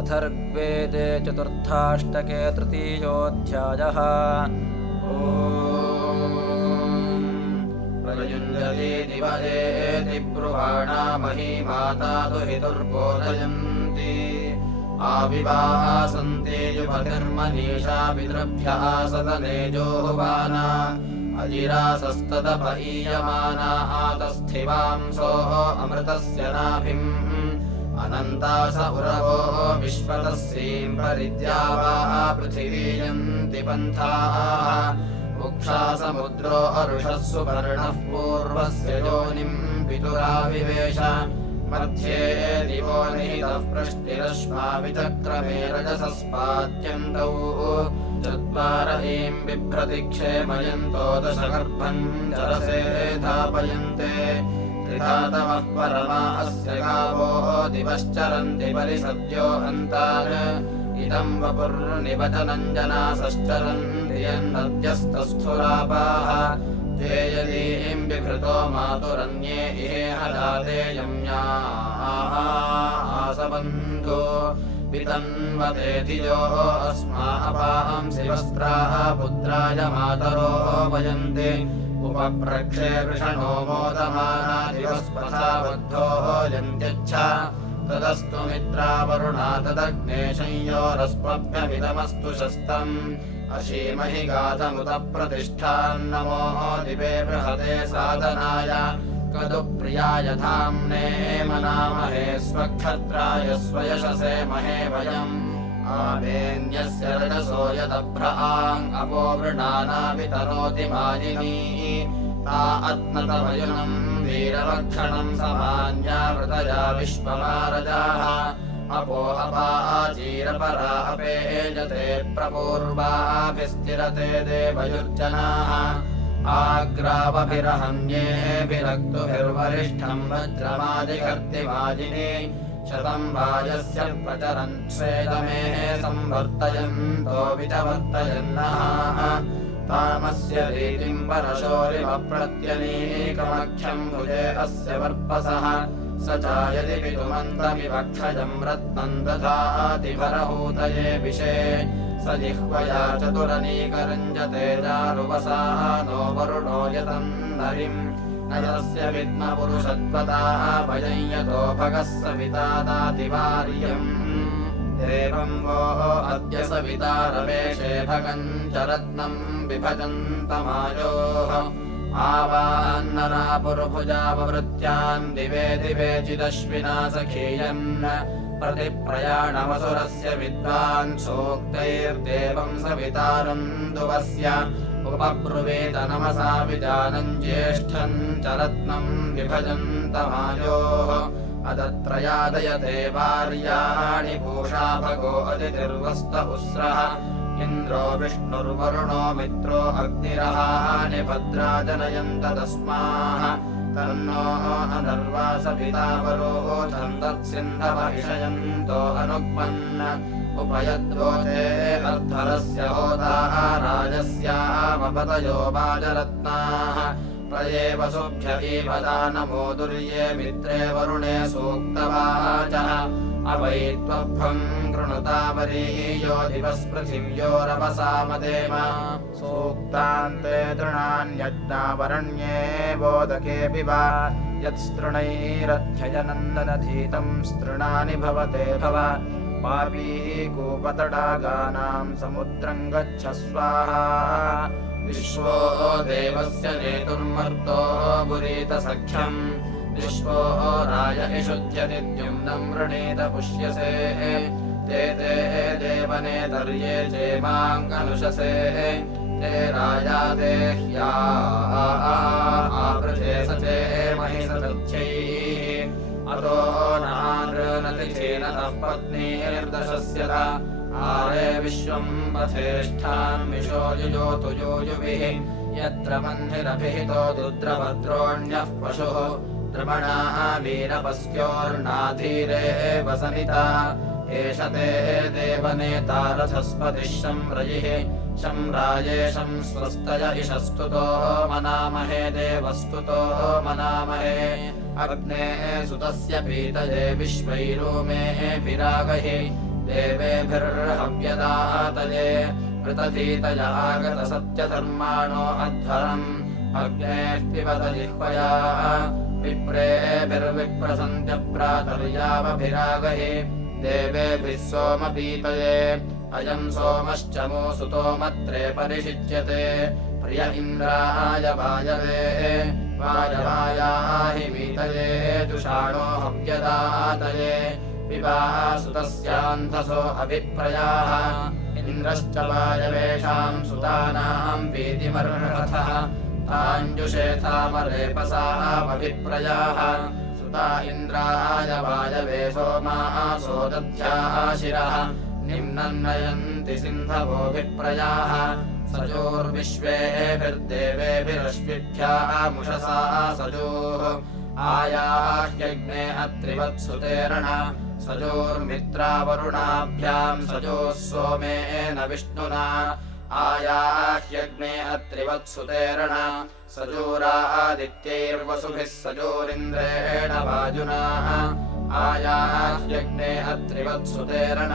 अथर्वेदे चतुर्थाष्टके तृतीयोऽध्यायः। प्रयुञ्जति दिवदेति ब्रुवाणा मही माता दुहितुर्बोधयन्ति आविवासन्ति युवतिर्मनीषा पितृभ्यः सदनेजोहुवाना अजिरासस्तदप ईयमाना आतस्थिवांसोः अमृतस्य नाभिम् अनन्तास उरवो विश्वतस्सीं परिद्यावा पृथिवीयन्ति पन्थाः उक्षा समुद्रो अरुषः सुपर्णः पूर्वस्य योनिम् पितुराविवेश मध्ये दिवो निहितः पृष्टिरश्मा विचक्रमे रजसस्पाद्यन्तौ चत्वार ईं बिभ्रति क्षेमयन्तो दशगर्भम् जरसे धापयन्ते त्रिधातवः परमा अस्य गावो दिवश्चरन्ति परिसद्यो अन्तान् इदम् वपुर्निवचनम् जनासश्चरन्ति यन्नद्यस्तस्थुरापाः ते यदीम् बिभृतो मातुरन्ये इहेह दातेयम्या आसबन्धो पितन्वते धियो अस्मा अपांसि वस्त्राः पुत्राय मातरो वयन्ति उपप्रक्षे वृषणो मोदमाना दिवस्पथा बद्धो यन्त्यच्छा तदस्तु मित्रा वरुणा तदग्ने संयोरस्मभ्यमिदमस्तु शस्तम् अशीमहि गातमुत प्रतिष्ठान्नमो दिवे बृहते साधनाय कदुप्रियाय धाम्ने मनामहे स्वक्षत्राय स्वयशसे महे वयम् आवेन्यस्य रजसो यदभ्राङ् अपो वृणाना वितरोति मालिनी ता अत्नतमयुनम् वीरवक्षणम् समान्या वृतया विश्वमारजाः अपो अपाचीरपरा अपेजते प्रपूर्वाभिस्तिरते देवयुर्जनाः आग्रावभिरहन्येभिरक्तुभिर्वरिष्ठम् वज्रमादिकर्तिवाजिनी शतम् वाजस्य प्रचरन् स्वेदमेः संवर्तयन्तो विचवर्तयन्नः तामस्य रीतिम् परशोरिमप्रत्यनीकमख्यम् भुजे अस्य वर्पसः स चायदि पितुमन्तमिवक्षजम् रत्नम् दधाति भरहूतये विशे स जिह्वया चतुरनीकरञ्जते चारुवसाः नो वरुणो यतम् नरिम् न यस्य विद्मपुरुषत्वताः भयम् यतो भगः सविता दातिवार्यम् देवम् वो अद्य सविता रमेशे भगम् च रत्नम् विभजन्तमायोः आवान्नरा पुरुभुजाववृत्यान् दिवे दिवे चिदश्विना सखीयन् प्रतिप्रयाणमसुरस्य विद्वान् सूक्तैर्देवम् सवितारम् दुवस्य उपब्रुवीत नमसा विजानम् ज्येष्ठम् च रत्नम् विभजन्तमायोः अदत्रयादयते वार्याणि पूषा भगो अदितिर्वस्त उस्रः इन्द्रो विष्णुर्वरुणो मित्रो अग्निरहानि भद्रा जनयन्त तस्माः तन्नो अनर्वासपिता वरो छन्दत्सिन्धवहिषयन्तो अनुक्पन्न उपयद्वोते अर्धरस्य होताः राजस्यामपतयो वाजरत्नाः प्रये वसुभ्य इव दानमो दुर्ये मित्रे वरुणे सूक्तवाचः अवैत्वभ्वम् कृणुतावरीयो दिवस्पृथिव्योरवसामदेव सूक्तान्ते तृणान्यज्ञावरण्ये बोधकेऽपि वा यत्स्तृणैरध्ययनन्दनधीतम् स्तृणानि भवते भव पापी कूपतडागानाम् समुद्रम् गच्छ स्वाहा विश्वो देवस्य नेतुर्मर्तो पुरीतसख्यम् विश्वो राय इषुध्यदिद्युम्नम् वृणीत पुष्यसे ते ते देवनेतर्ये चेमाङ्गनुशसे ते राजा ते ह्या आवृते सचे महि सतथ्यैः अतो नानृनतिथेनतः पत्नीर्दशस्यत आरे विश्वम् पथेष्ठान् विशो युजोतु योयुभिः यत्र मन्थिरभिहितो रुद्रभद्रोण्यः पशुः द्रमणाः वीरपस्योर्नाधीरे वसनिता एष ते देवनेतारथस्पतिः शम्रजिः शम्राजे स्वस्तय इषस्तुतो मनामहे देवस्तुतो मनामहे अग्ने सुतस्य पीतये विश्वैरूमेभिरागहि देवेभिर्हव्यदातये कृतधीतय आगतसत्यधर्माणो अध्वरम् अग्नेः पिबत जिह्वया विप्रेभिर्विप्रसन्त्यप्रातर्यावभिरागहि देवेभिः सोमपीतये अयम् सोमश्च मो सुतोमत्रे परिषिच्यते प्रिय इन्द्राय वायवे वायवायाहि वीतये जुषाणो हव्यदातये पिबा सुतस्यान्धसो अभिप्रयाः इन्द्रश्च वायवेषाम् सुतानाम् पीतिमर्हथः ताञ्जुषेथामरेपसामभिप्रयाः सुता इन्द्राय वायवे सोमासो दध्याः शिरः निम्नम् नयन्ति सिन्धवोऽभिप्रयाः सजोर्विश्वेभिर्देवेभिरश्विभ्यामुषसा सजोः आयाह्यग्ने अत्रिवत्सुतेरण सजोर्मित्रावरुणाभ्याम् सजोः सोमेन विष्णुना आयाह्यग्ने अत्रिवत्सुतेरण सजोरादित्यैर्वसुभिः सजोरिन्द्रेण वाजुना आयाह्यग्ने अत्रिवत्सुतेरण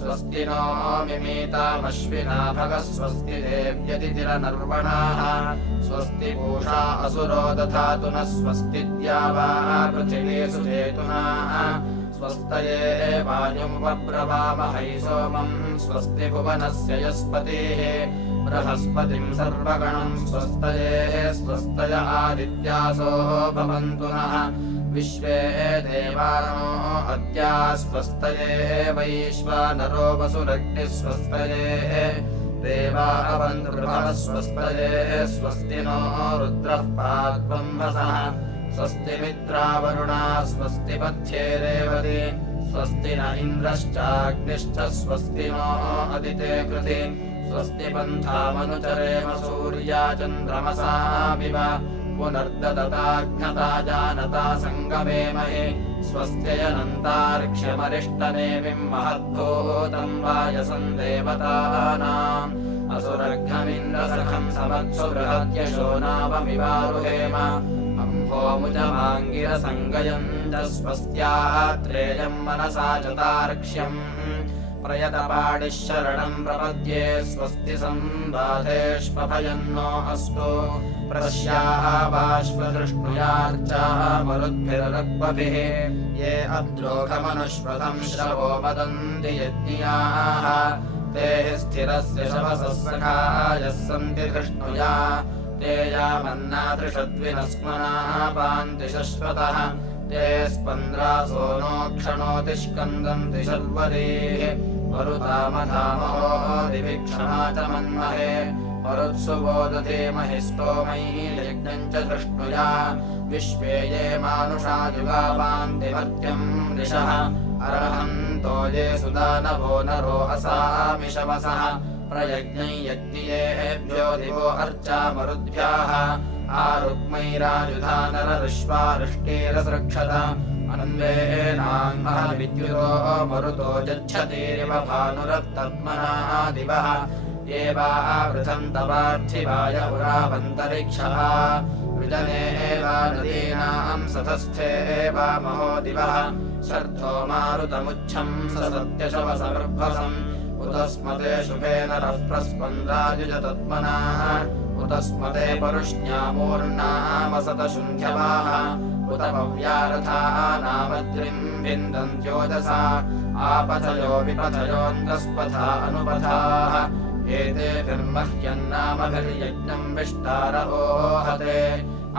स्वस्ति नो मिमीतामश्विना भगः स्वस्ति देव्यतिथिरनर्वणाः स्वस्ति पूषा असुरो दधातु नः स्वस्ति द्यावा पृथिवी सुचेतुनाः स्वस्तये वायुमुपब्रवामहै सोमम् स्वस्ति भुवनस्य यस्पतिः बृहस्पतिम् सर्वगणम् स्वस्तये स्वस्तय आदित्यासो भवन्तु नः विश्वे देवानो अद्या स्वस्तये वैश्वानरो वसुरग्निः स्वस्तये देवा अवन्तृभः स्वस्तये स्वस्ति नो रुद्रः पाद्ब्रह्मसः स्वस्ति मित्रावरुणा स्वस्ति पथ्ये रेवति स्वस्ति न इन्द्रश्चाग्निश्च स्वस्ति नो अदिते कृति स्वस्ति पन्थामनुचरेम सूर्या चन्द्रमसामिव पुनर्ददताज्ञता जानता सङ्गमेमहि स्वस्त्ययनन्तार्क्ष्यमरिष्टनेमिम् महद्भूतम् वायसम् देवतानाम् असुरघ्नमिन्द्रसखम् समत्सु बृहद्यशो नावमिवारुहेम अम्भोमुजमाङ्गिरसङ्गयम् च स्वस्त्यात्रेयम् मनसा च तार्क्ष्यम् प्रयतपाणिः शरणम् प्रपद्ये स्वस्ति संबाधेष्वभयन्नो अस्तु प्रस्याः बाष्पधृष्णुयार्चाः मरुद्भिररक्वभिः ये अद्रोघमनुष्पथम् श्रवो वदन्ति यज्ञियाः ते स्थिरस्य शवसः सखायः सन्ति धृष्णुया ते यामन्नादृषद्विनस्मनाः पान्ति शश्वतः ते स्पन्द्रासो नो क्षणोति स्कन्दन्ति शर्वरीः मरुतामधामहो दिविक्षमा च मन्महे मरुत्सु बोदधीमहि स्तोमैः यज्ञम् च धृष्णुया विश्वे ये मानुषा युगावान्ति मर्त्यम् दिशः अर्हन्तो ये सुदानवो नरो असामिषवसः प्रयज्ञम् यज्ञियेभ्यो दिवो अर्चा मरुद्भ्याः आरुक्मैरायुधा नरऋष्वारुष्टिरसृक्षत अन्वेनाङ्गविद्युतो मरुतो यच्छतीरिव भानुरत्तत्मना दिवः ये वा वृथन्त पार्थिवाय उरावन्तरिक्षः वृजने वा नदीनाम् सतस्थे वा महो दिवः शर्धो मारुतमुच्छम् सत्यशवसमर्भसम् उतस्मते शुभे नरः प्रस्पन्द्रायुजतत्मना उतस्मते परुष्ण्यामूर्णामसतशुन्ध्यवाः उत भव्यारथा नामद्रिम् विन्दन्त्योजसा आपथयो विपथयोऽन्तस्पथा अनुपथाः एतेभिर्मह्यन्नामभिर्यज्ञम् विष्टार ओहते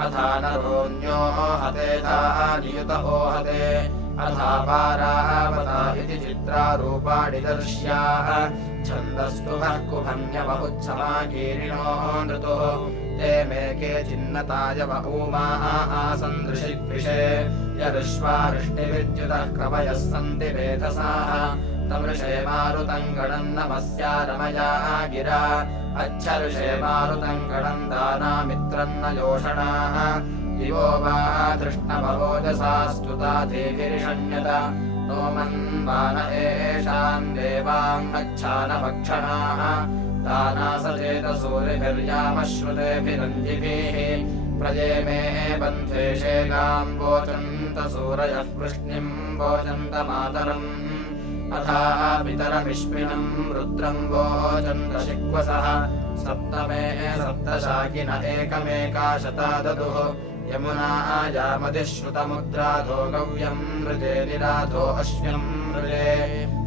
अथा नरोऽन्यो हतेथा नियुत ओहते अथा पारावता इति चित्रारूपाणि दर्श्याः छन्दस्तुभः कुभन्यवहुत्समाकीर्णो नृतुः ते मे केचिन्नताय ऊमाः आसन् ऋषिद्विषे यऋष्वारिष्टिविद्युतः कवयः सन्ति वेधसाः तमृषे मारुतम् गणम् नमस्या रमया गिरा अच्छऋषे मारुतम् गणम् दानामित्रम् न योषणाः दिवो वा धृष्णभवोजसा स्तुताधिभिरिषण्यत नो मन्वान एषाम् देवाङ्गच्छानभक्षणाः दानासचेतसूरिभिर्यामश्रुतेभिरञ्जिभिः प्रजे मे बन्धेशेगाम् वोचन्त सूरयः पृश्निम् वोचन्त मातरम् अथा पितरमिष्मिणम् रुद्रम् वो चन्द्रशिक्वसः सप्तमे सप्तशाकिन एकमेकाशता ददुः यमुनायामधिः श्रुतमुद्राधो गव्यम् मृजे निराधो अश्व्यम् मृजे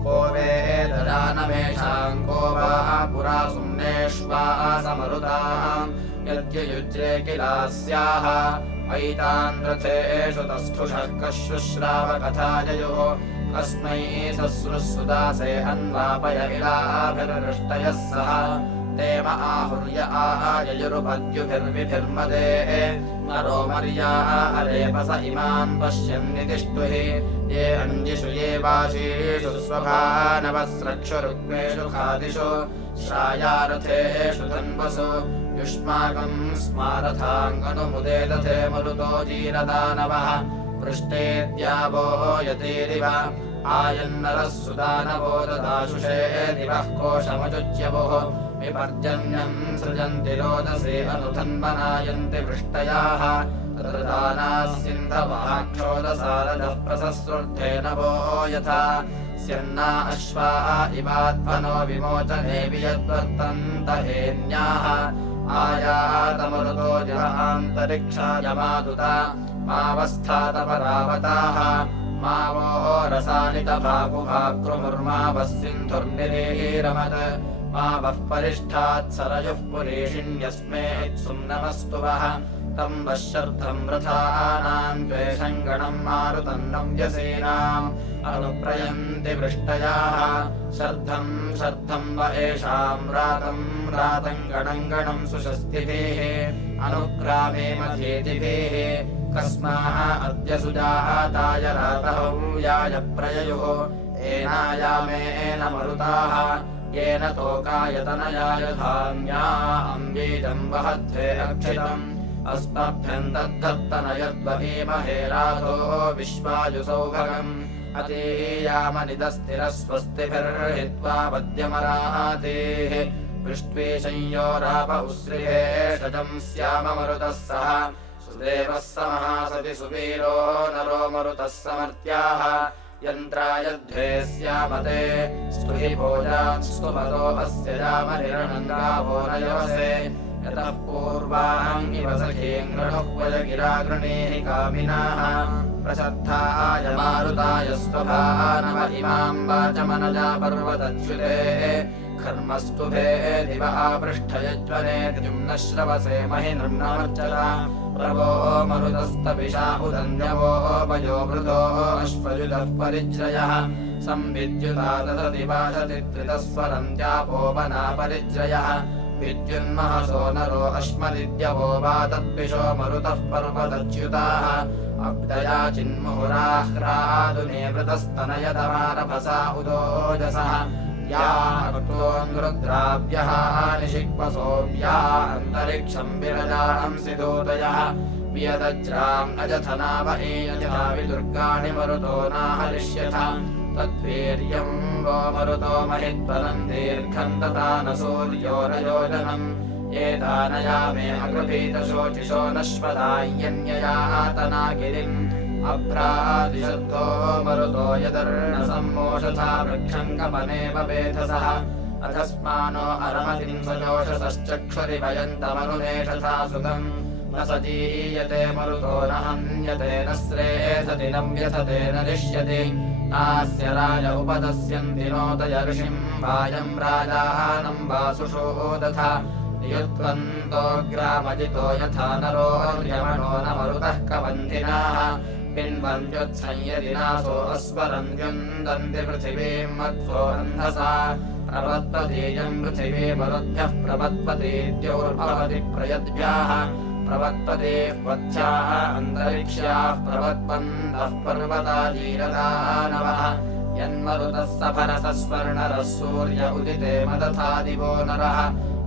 को वेददानमेषाम् को वा पुरा सुम्नेष्वा समरुताम् यद्ययुज्ये किलास्याः ऐतान् रथेषु तस्थुषः कश्युश्रावकथाययोः कस्मै सस्रुस्सुदासे अन्वापय इलाभिर्हृष्टयः सह तेम आहूर्य आययुरुपद्युभिर्विभिर्मदे नरो मर्या अरेपस इमान् पश्यन्नितिष्टुः ये अञ्जिषु ये वाशीषु स्वभानवस्रक्षुरुग्मेषु खादिषु श्रायारथेषु धन्वसु युष्माकम् स्मारथाङ्गनुमुदे दधे मरुतो जीरदानवः पृष्ठेद्यावो यतेरिव आयन्नरः सुदानवो ददाशुषे दिवः कोशमजुच्यवोः विपर्जन्यम् सृजन्ति रोदसे अनुधन्वनायन्ति वृष्टयाः तददानाः सिन्धवः क्षोदसारजः प्रसस्रुर्धेन वो यथा स्यन्ना अश्वा इवाध्वनो विमोचने वियद्वर्तन्त हेन्याः आयातमरुतो जलान्तरिक्षायमादुता मावस्थातपरावताः मा वो रसानितभाकुभाकृमुर्मावः सिन्धुर्निरीरमत् मा वः परिष्ठात् सरयुः पुरीषिण्यस्मे इत्सुम्नमस्तु वः तम् वः शर्धम् रथानाम् द्वेषम् गणम् मारुतन्नम् व्यसेनाम् अनुप्रयन्ति वृष्टयाः शर्धम् शर्धम् व एषाम् रातम् रातम् गणम् गणम् सुषस्तिभिः अनुक्रामे मध्येतिभिः कस्माः अद्य सुजाताय रातहौ याय प्रययुः एनायामेन मरुताः येन तोकायतनयाय धाम्या अम्बीजम् वहध्वे अक्षितम् अस्मभ्यम् दद्धत्तनयद्वहीमहे राधो विश्वायुसौभगम् अतीयामनिदस्तिरस्वस्तिभिर्हित्वा वद्यमरातेः पृष्ट्वे संयोराप उस्रिहे शजम् स्याममरुतः सः सुदेवः समहासति सुवीरो नरो मरुतः समर्त्याः यन्त्रायध्वे स्यामते स्तुहि भोजात्स्तुमतो अस्य जामनिरणङ्गावो नयवसे यतः पूर्वाम् इव सखीङ्गृणुह्वय गिरागृणीः कामिनाः प्रसद्धाय मारुताय स्वभानव इमाम् वाचमनजा पर्वतच्युते कर्मस्तुभे दिव आपृष्ठयज्वने द्युम्नश्रवसे महि नृम्नमर्चता प्रभो मरुतस्तपिषा उदन्यवो वयो वृधो अश्वयुधः परिज्रयः संविद्युता दधति वाशति त्रितस्वरन्त्यापोपना परिज्रयः विद्युन्महसो नरो अश्मदिद्यवो वा तत्पिशो मरुतः पर्वतच्युताः अब्दया चिन्मुहुराह्रादुने वृतस्तनयतमारभसा उदोजसः या अक्तोऽनुरुद्राव्यः निशिक्वसोऽव्या अन्तरिक्षम् विरजांसि दूतयः वियदज्राम् अजथनाव एयथा विदुर्गाणि मरुतो नाहरिष्यथ तद्वीर्यम् वो मरुतो महित्वलम् दीर्घम् तथा न सूर्यो न योजनम् एतानयामे अगृभीतशोचिषो नश्वदाय्यन्ययातना गिरिम् अभ्रादिशब्दो मरुतो यदर्णसम्मोषथा वृक्षम् कपनेव वेधसः अधस्मानो अरमतिम् सजोषसश्चक्षुरिवयन्तमनुमेषथा सुतम् न सजीयते मरुतो न हन्यते न श्रेधति न व्यथते न रिष्यति नास्य राज उपदस्यन्ति नोदय ऋषिम् वायम् राजानम् वासुषो दथा युत्वन्तोऽग्रामजितो यथा नरोर्यमणो न मरुतः कबन्धिनाः पिन्वन्त्युत्संयदिनासो अस्वरन्त्युन्दन्ति पृथिवीम् मध्वो अन्धसा प्रवत्पतीयम् पृथिवी मरुद्भ्यः प्रवत्पतीद्योर्भवति प्रयद्भ्याः प्रवत्पतेः पथ्याः अन्तरिक्ष्याः प्रवत्पन्तः पर्वता जीरदानवः यन्मरुतः सफरसः स्वर्णरः सूर्य उदिते मदथा दिवो नरः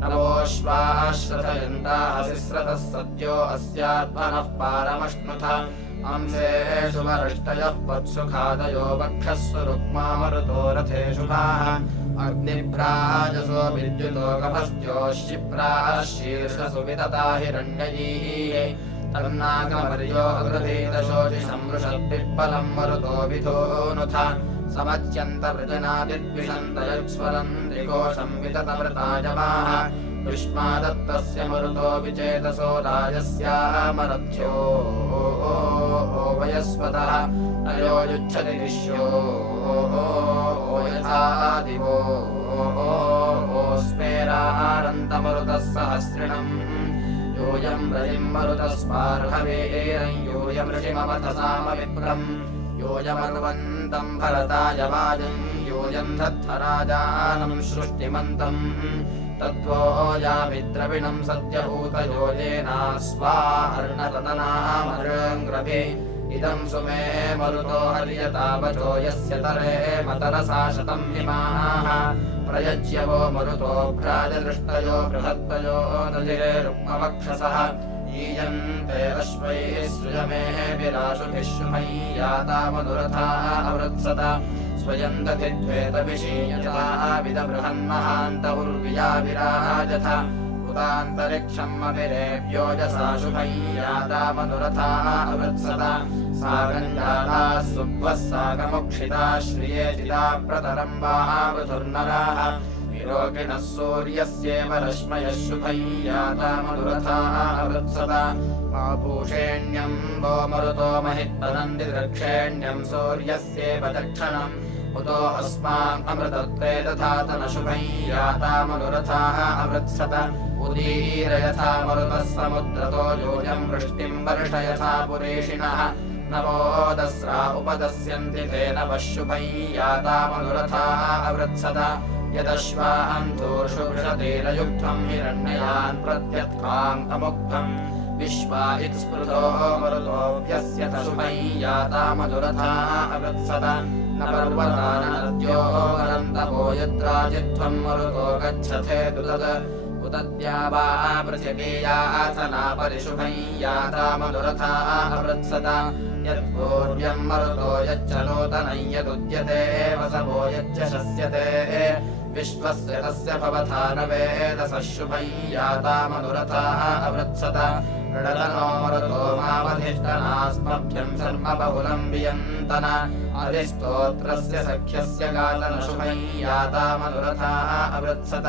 नवोऽश्वाश्रथयन्ताः सिस्रतः सद्यो अस्यात्मनः पारमश्नुथ अंसेषु वरिष्ठयः पत्सु खादयो वक्षस्सु रुक्मा मरुतो रथेषु भाः अग्निभ्राजसो विद्युतो गभस्त्योः शिप्राः शीर्षसु वितता हिरण्ययीः तन्नागमर्यो अगृहीतशोचिषम् वृषद्भिप्पलम् मरुतो विधोऽनुथ समत्यन्तवृजनादिद्विषन्तयक्स्वरन्त्रिकोशम् विततवृतायमाः युष्मादत्तस्य मरुतो विचेतसो राजस्यामरथ्यो वयस्वतः नयो युच्छति दिश्यो यथा दिवो स्मेरारन्तमरुतः सहस्रिणम् यूयम् रजिम् मरुतस्पार्हवेरम् यूयम् ऋषिमवथसामविप्रम् यूयमर्वन्तम् भरताय वाजम् यूयम् दत्थराजानम् सृष्टिमन्तम् तद्वो यामिद्रविणम् सत्यभूतयोजेनास्वा अर्णततनामृङ्ग्रभे इदम् सुमे मरुतो हर्यतावचो यस्य तरे मतरसा शतम् हिमाः प्रयज्य वो मरुतो भ्राजदृष्टयो बृहत्तयो नजिरे रुक्मवक्षसः ईयन्ते अश्वैः सृजमेभिराशुभिः शुभैः यातामनुरथा अवृत्सत स्वयन्दधिद्वेतविषीयता विदबृहन्महान्त उर्विया विराजथ उदान्तरिक्षम् अभिरेभ्योजसा शुभैः यातामनुरथा अवृत्सत सागञ्जाताः सुभ्वः सागमुक्षिता श्रिये चिता प्रतरम् वावृधुर्नराः विरोगिणः सूर्यस्येव रश्मयः शुभैः यातामनुरथा अवृत्सत आपूषेण्यम् वो मरुतो महित्तनन्ति द्रक्षेण्यम् सूर्यस्येव दक्षिणम् उतो अस्मान् अमृतत्वे दधातन शुभैः यातामनुरथा अवृत्सत उदीरयथा मरुतः समुद्रतो योजम् वृष्टिम् वर्षयथा पुरेशिनः नवोदस्रा उपदस्यन्ति तेन वशुभैः यातामनुरथा अवृत्सत यदश्वान्धूर्षु वृषतेरयुक्तम् हिरण्ययान् प्रत्यत्काम् अमुक्तम् विश्वा इति स्मृतो मरुतोऽभ्यस्यत शुभैः यातामनुरथा अवृत्सत न पर्वता न नद्यो अनन्तपो यत्राजित्वम् मरुतो गच्छथे दुदत् उदद्या वा पृथिवीयाथना परिशुभैः यातामनुरथा अवृत्सत यत्पूर्व्यम् मरुतो यच्च नूतनं यदुद्यते वसवो यच्च शस्यते विश्वस्य तस्य भवथा न वेदसः शुभैः यातामनुरथा अवृत्सत ऋडतनो मरुतो मावधिष्ठनास्मभ्यम् शर्म बहुलम् वियन्तन अधिस्तोत्रस्य सख्यस्य गातन शुभैः यातामनुरथा अवृत्सत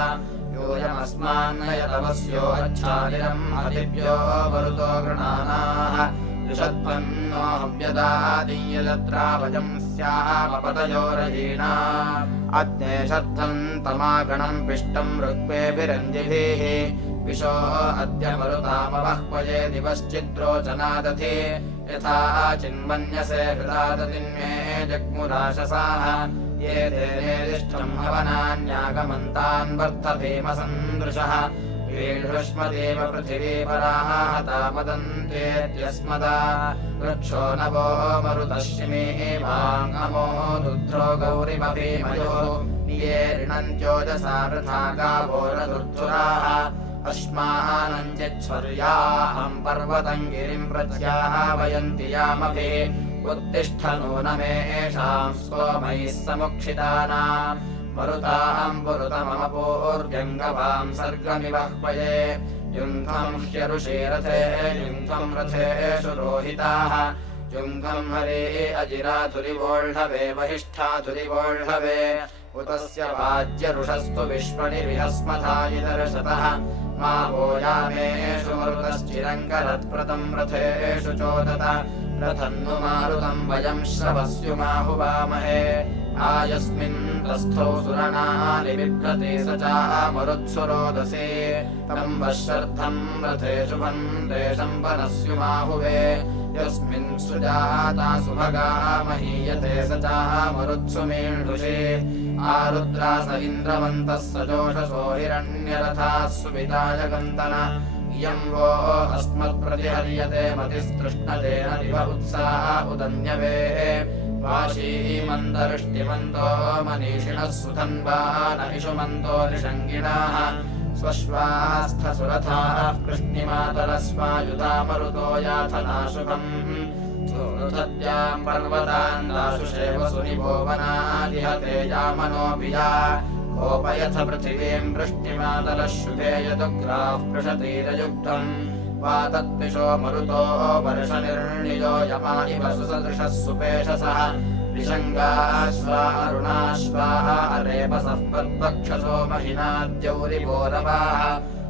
यूयमस्मान्नयतवस्यो अच्छादिरम् अधिभ्यो मरुतो गृणानाः द्विषद्भन्नो हव्यदादीयदत्रावजम् स्यामपतयोरयीणा अग्ने शर्धम् तमागणम् पिष्टम् ऋग्वेभिरञ्जिभिः विशो अद्य मरुतामवह्वये दिवश्चिद्रोचनादधि यथा चिन्मन्यसे हृदादतिन्मे जग्मुराशसाः ये तेनेदिष्टम् हवनान्यागमन्तान् वर्धभीमसन्दृशः वीढुष्मदेव पृथिवी पराहता मदन्तेत्यस्मदा वृक्षो नवो मरुतश्चिमेः वाङ्गमो रुद्रो गौरिमभीमयो ये ऋणन्त्योजसा वृथा गावो रदुर्धुराः अस्मानञ्चिच्छर्याहम् पर्वतम् गिरिम् प्रत्याहवयन्ति यामभिः उत्तिष्ठ नूनमेषाम् सोमैः समुक्षितानाम् मरुताम् पुरुतमपूर्व्यङ्गवाम् सर्गमिवह्वये युङ्घम् ह्यरुषेरथे युङ्घम् रथेषु रोहिताः युङ्घम् हरे अजिराधुरिवोढवे वहिष्ठाधुरिवोढवे उतस्य वाज्यरुषस्तु विश्वनिर्हस्मधायिदर्शतः मा वोयामेषु मरुतश्चिरङ्करत्प्रतम् रथेषु चोदत रथन्नु मारुतम् वयम् श्रवस्युमाहुवामहे आयस्मिन् तस्थौ सुरणानि बिभ्रति स चामरुत्सुरोदसे तम् वश्रद्धम् रथेषु भन्देशम् वनस्युमाहुवे यस्मिन् सुजाता सुभगा महीयते स चामरुत्सु मेढुषे आरुद्रा स इन्द्रवन्तः स जोषसो हिरण्यरथाः सुविताय गन्तन इयम् वो अस्मत्प्रतिहर्यते मतिस्तृष्णतेन दिव उत्साह उदन्यवे वाशीमन्दरुष्टिमन्तो मनीषिणः सुधन्वान इषुमन्तो निषङ्गिणाः स्वश्वास्थसुरथाः कृष्णिमातरस्वायुधा मरुतो याथनाशुभम् सोऽनुसद्याम् पर्वतान् दाशुषेव सुनिभो वनादिहते यामनोऽभिया कोपयथ पृथिवीम् वृष्टिमातरः शुभे यदुग्राः पृषतीरयुक्तम् वातत्पिशो मरुतो वर्षनिर्णिजो यमा इव सुसदृशः सुपेशसः विशङ्गाश्वा अरुणाश्वाः अरेपसः पद्वक्षसो महिनाद्यौरिवोरवाः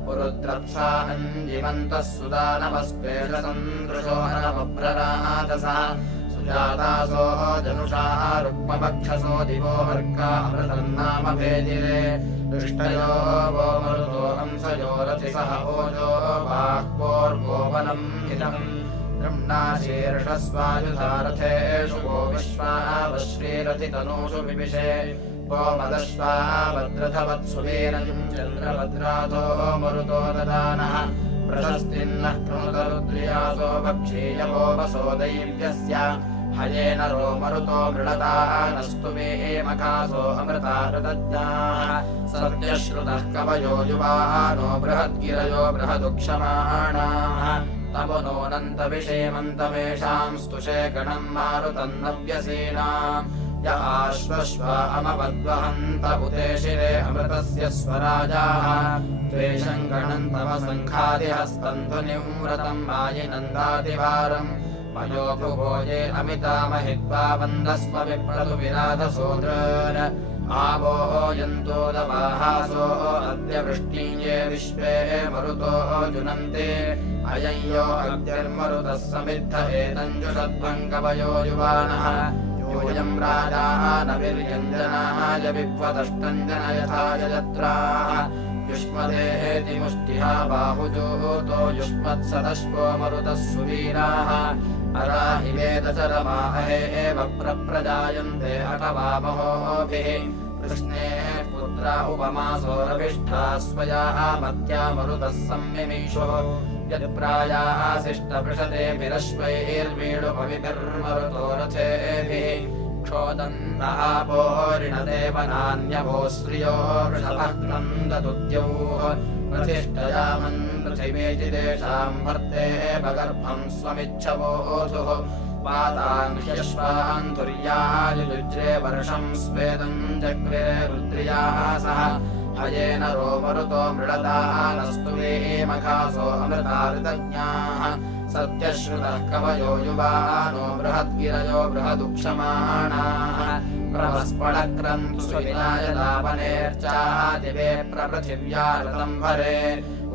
पुरुद्रप्सा अञ्जिमन्तः सुदानवस्पेशसन्दृशो नवप्ररातसः सुजातासो जनुषा रुक्मपक्षसो दिवो अर्का अमृतन्नामभेदिरे दृष्टयो वो मरुतो अंसयो रथिसः ओजो बाह्वोर्गोवनम् हितम् द्रम्णाशीर्षस्वायुधारथेषु वो विश्वावश्रीरथितनूषु विविशे वो मदश्वा भद्रथवत्सुवीरम् चन्द्रभद्रातो मरुतो ददानः प्रशस्तिन्नः कृणुतरुद्रियासो भक्षीयवो वसो दैव्यस्य हयेन रो मरुतो मृळताः नस्तु मे मखासो अमृतारदज्ञाः सत्यश्रुतः कवयो युवानो बृहद्गिरयो बृहदुक्षमाणाः तमुनोऽनन्तविषेमन्तमेषाम् स्तुषे गणम् मारुतन्नव्यसीनाम् य आश्वश्वा अमवद्वहन्त उते शिरे अमृतस्य स्वराजाः द्वेषम् गणन्तमसङ्खादिहस्तन्धुनिव्रतम् मायिनन्दातिवारम् मयो भुभोजे अमितामहित्वा वन्दस्म विप्रतु विराधसोदृन् आवो यन्तोदवाहासो अद्य वृष्टिये विश्वे मरुतो जुनन्ते अयं यो अग्निर्मरुतः समिद्ध एतञ्जुषध्वम् कवयो युवानः योऽयं राजा नविर्यञ्जनाय विप्वदष्टञ्जन यथा यजत्राः युष्मदेति मुष्टिहा बाहुजूतो युष्मत्सदश्वो मरुतः सुवीराः अरा इवेदचरमा अहे एव प्रजायन्ते अटवामहोभिः कृष्णे पुत्रा उपमासो रविष्ठा स्वयाः मत्या मरुतः सम्मिमीषो यत्प्रायासिष्टपृषदेभिरश्वैर्वीडुपविभिर्मरुतो रथेभिः क्षोदन्तापो ऋणदेव नान्यभो श्रियो वृषभः क्रन्दतुद्यौः प्रतिष्ठयामन् पृथिवीचिदेशाम् वर्ते भगर्भम् स्वमिच्छवोऽधुः पातान् तुर्यायुजुज्रे वर्षम् स्वेदम् जग्रे रुद्रियाः सह हयेन रो मरुतो मृळताः नस्तु मे मखासो अमृताऋतज्ञाः सत्यश्रुतः कवयो युवानो बृहद्गिरयो बृहदुक्षमाणाः प्रवस्पडक्रन्तु सुविनाय दावनेर्चाः दिवे प्रपृथिव्या ऋतम्भरे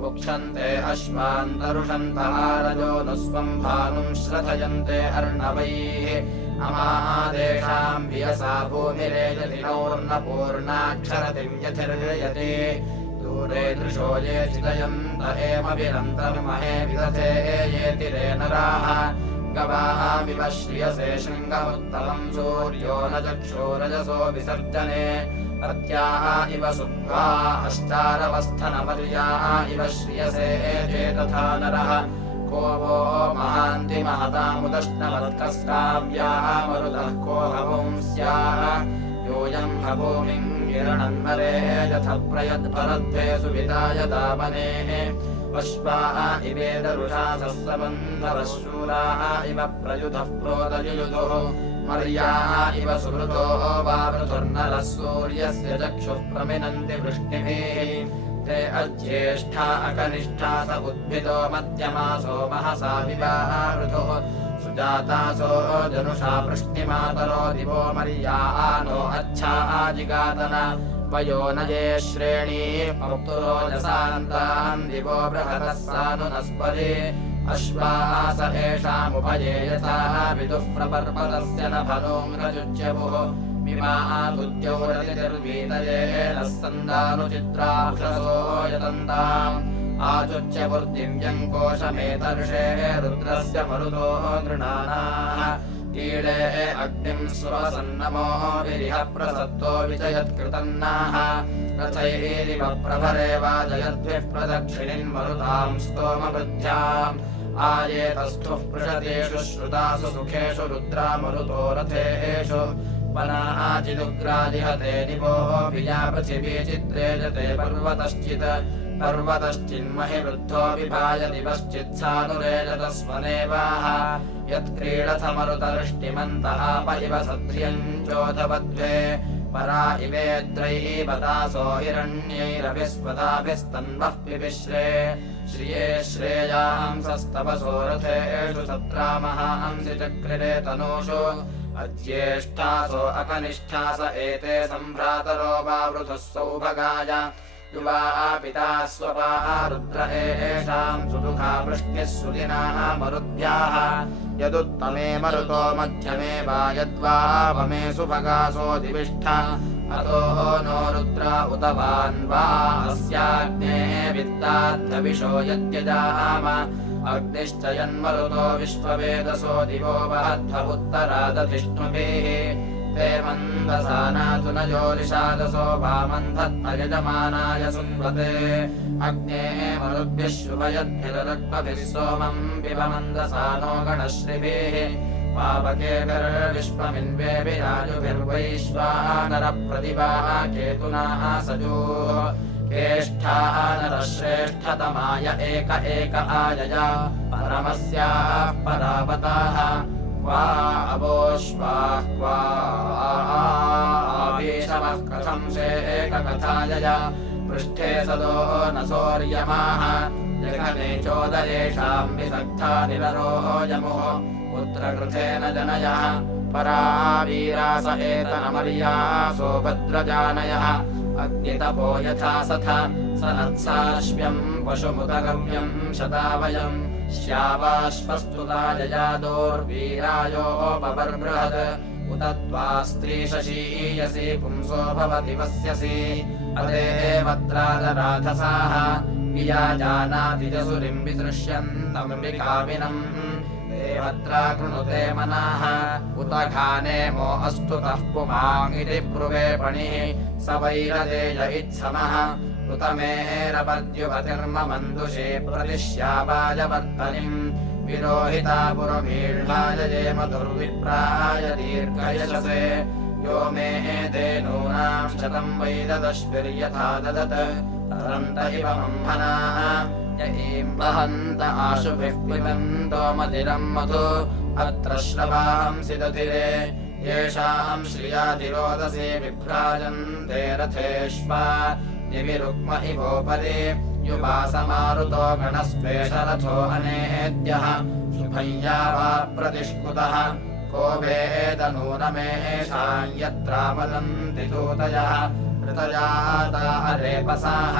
उक्षन्ते अश्वान्तरुषन्तः रजो नुस्वम् भानुम् श्रथयन्ते अर्णवैः अमादेशाम् वियसा भूमिरेजतिनोर्नपूर्णाक्षरतिम् यथिर्यते दूरे दृशो ये चिदयन्त एमभिरन्तर्महे विदधे येतिरे नराः गवामिव श्रियसे शृङ्गमुत्तमम् सूर्यो न चक्षुरजसो विसर्जने अत्याः इव सुप्वा अष्टारवस्थनमर्याः इव श्रियसे चेतथा नरः को वो महान्ति महतामुदश्नवत्कस्राव्याः मरुतः को हपुंस्याः योऽयम् हभूमिम् गिरणन्मरे यथ प्रयद्भरद्भे सुविदाय दावनेः पश्वाः इवेदरुषा सस्सबन्धवशूराः इव प्रयुधः प्रोदयुयुधुः मर्याः इव सुहृतो वावृधुर्नरः सूर्यस्य चक्षुः प्रमिनन्ति वृष्टिभिः ते अज्येष्ठा अकनिष्ठा स उद्भिदो मध्यमासो महसा विवाहृतुः सुजातासो जनुषा वृष्टिमातरो दिवो मर्याः नो अच्छा आजिगातन वयो न ये श्रेणी पक्तुरोजसान्तान् दिवो बृहतः सानुनस्पदे अश्वास एषामुभये यथा विदुः प्रपर्वतस्य न फलोङ्ग्रजुज्यवुः विमातुद्यौरतिर्वीतये नः सन्दानुचित्राक्षसो यतन्ताम् आचुच्य वृद्धिव्यम् कोशमेतर्षे रुद्रस्य मरुतो गृणानाः ईडे अग्निम् सुरसन्नमो विरिह प्रसत्तो विजयत्कृतन्नाः रथैरिव प्रभरे वाजयद्भिः प्रदक्षिणिन्मरुताम् स्तोमवृद्ध्याम् आयेतस्थुः पृषतेषु श्रुतासु सुखेषु रुद्रामरुतो रथेषु वनाचिदुग्रादिहते दिवोऽभिया पृथिवी चित्रे जते पर्वतश्चित् पर्वतश्चिन्महि वृद्धो विभाय दिवश्चित्सानुरेजतस्वनेवाः यत्क्रीडथमरुतवृष्टिमन्तः प इव सध्र्यम् चोदवद्वे परा इवेत्रैः बतासो हिरण्यैरभिस्वदाभिस्तन्वः पिबिश्रे श्रिये श्रेयांसस्तपसो रथेषु सत्रामहांसि चक्रिरे तनूषु अज्येष्ठासो अकनिष्ठास एते सम्भ्रातरो वावृथः सौभगाय युवा पिता स्वपाः रुद्र एषाम् सुदुःखा वृष्टिः सुदिनाः मरुद्भ्याः यदुत्तमे मरुतो मध्यमे वा यद्वावमे सुभगासो दिविष्ठ अतो नो रुद्र उतवान् वा अस्याग्ने वित्ताद्धविषो यद्यजाम अग्निश्च यन्मरुतो विश्ववेदसो दिवो वहध्वुत्तरादधिष्णुभिः ते मन्दसानाथु न ज्योतिषादसो वामन्धत्तयजमानाय सुन्वते अग्ने मरुद्भिः शुभयद्भिरक्पभिः सोमम् पिब मन्दसानो गणश्रिभिः पावकेभिर्विश्वमिन्वेभिराजुभिर्वैश्वानरप्रतिभा केतुनाः सजोः केष्ठानरश्रेष्ठतमाय एक आयया परमस्याः परावताः क्वा अवोश्वाः क्वा आवेशवः कथंसे एककथायया पृष्ठे सदो न सौर्यमाः जघने चोदयेषाम् विसक्था निररोः जमुः पुत्रकृथेन जनयः परा वीरास एतनमर्यासो भद्रजानयः अग्नितपो यथा सथ सनत्साश्व्यम् पशुमुदगम्यम् शतावयम् श्यावाश्वस्तुताययादोर्वीरायोपबर्बृहत् उत त्वा स्त्री शशीयसि पुंसो भवति वस्यसि अदेवत्रादराधसाः पिया जानाति जसुरिम् विदृश्यन्तम् विकाविनम् देवत्रा कृणुते मनाः उत घानेमो अस्तुतः पुमाङ्गिति ब्रुवे पणिः स वैरदेय इत्समः उत मेरपद्युपतिर्ममन्दुषे प्रतिश्यावायवर्तनिम् विरोहिता पुरमीळ्वायजेम दुर्विप्राय दीर्घयशसे यो मे धेनूनाम् शतम् वै ददश्विर्यथा ददत् तरन्त इव मह्मनाः य ईम् वहन्त आशुभिः पिबन्तो मदिरम् मधु अत्र श्रवांसि दधिरे येषाम् श्रियातिरोदसी विभ्राजन्ते रथेष्वा दिविरुक्म इवोपरि युवासमारुतो गणस्वेषरथो अनेद्यः शुभय्या वा प्रतिष्कुतः को वेदनूनमेषाम् यत्रावदन्ति दूतयः ऋतजाता अरेपसाः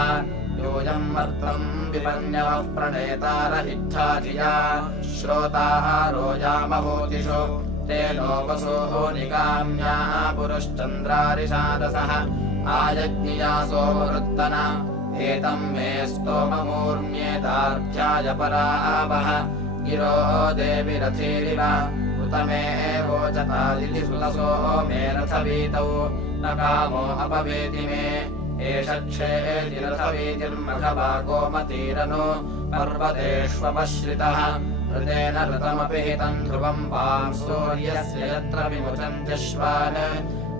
यूयम् वर्तम् विपन्यवः प्रणेतार इच्छाधिया श्रोताः रोजामभूतिषु तेनोपसोः निकाम्या पुरुश्चन्द्रारिषादसः आयज्ञियासो वृत्तन एतम् मे स्तोममूर्म्येतार्थ्याय परावः गिरो देविरथीरिव उत मे वोचतादितिसुतसो मे रथवीतौ न कामो अपवेति मे एष क्षेति रथवीतिर्मघवा गोमतीरनो पर्वतेष्वपश्रितः ऋतेन ऋतमपि हितम् ध्रुवम् वां सूर्यस्य यत्र विमुचन्त्यश्वान्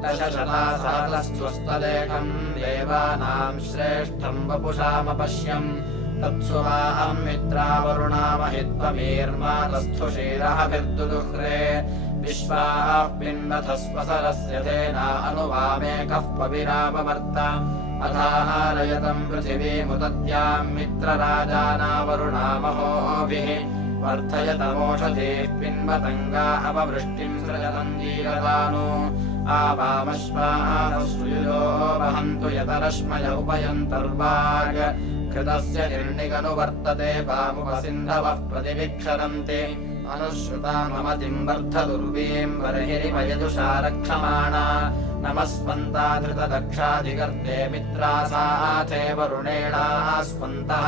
दशशतासातस्त्वस्तदेकम् देवानाम् श्रेष्ठम् वपुषामपश्यम् तत्सुवाहम् मित्रावरुणामहित्वमीर्मातस्थुषीरहभिर्दुदुह्रे विश्वाः पिन्वथस्वसरस्य तेना अनुवामेकः पविरापवर्त अधारयतम् पृथिवीमुदद्याम् मित्रराजानावरुणामहोभिः वर्धयतमोषधीः पिन्वतङ्गा अपवृष्टिम् सृजतम् जीरदानु आवामश्वासुयुजो वहन्तु यतरश्मय उपयन्तर्वाग कृतस्य निर्णिगनुवर्तते वामुपसिन्धवः प्रतिविक्षरन्ति अनुश्रुता ममतिम् वर्धदुर्वीम् बर्हिरिमयजुषा रक्षमाणा नमस्वन्ता धृतदक्षाधिकर्ते मित्रासाथे वरुणेणाः स्वन्तः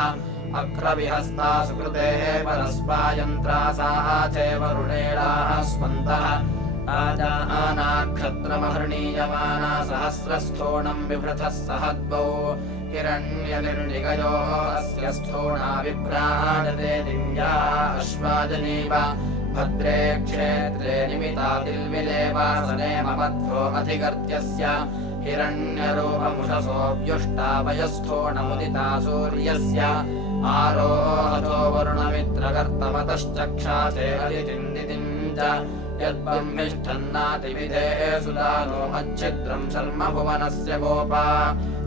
अक्रविहस्ता सुकृतेः परस्पायन्त्रासाथे वरुणेणाः स्वन्तः आजानाक्षत्रमहर्णीयमाना सहस्रस्थोणम् बिभृतः सहद्वौ हिरण्यनिर्णिगयो अस्य स्थोणा विभ्राजते दिव्या अश्वाजनीव भद्रे क्षेत्रे निमितातिल्विले वासने ममध्वो अधिगर्त्यस्य हिरण्यरूपमुषसोऽव्युष्टावयस्थोणमुदिता सूर्यस्य आरोहतो वरुणमित्रकर्तमतश्चक्षासे अदितिम् च यद्ब्रह्मिष्ठन्नातिविधे सुदानो अच्छिद्रम् शर्म भुवनस्य गोपा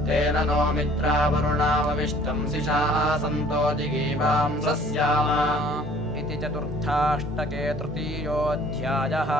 तेन नो मित्रावरुणावविष्टम् सिषा सन्तो जिगीवां सस्याम इति चतुर्थाष्टके तृतीयोऽध्यायः।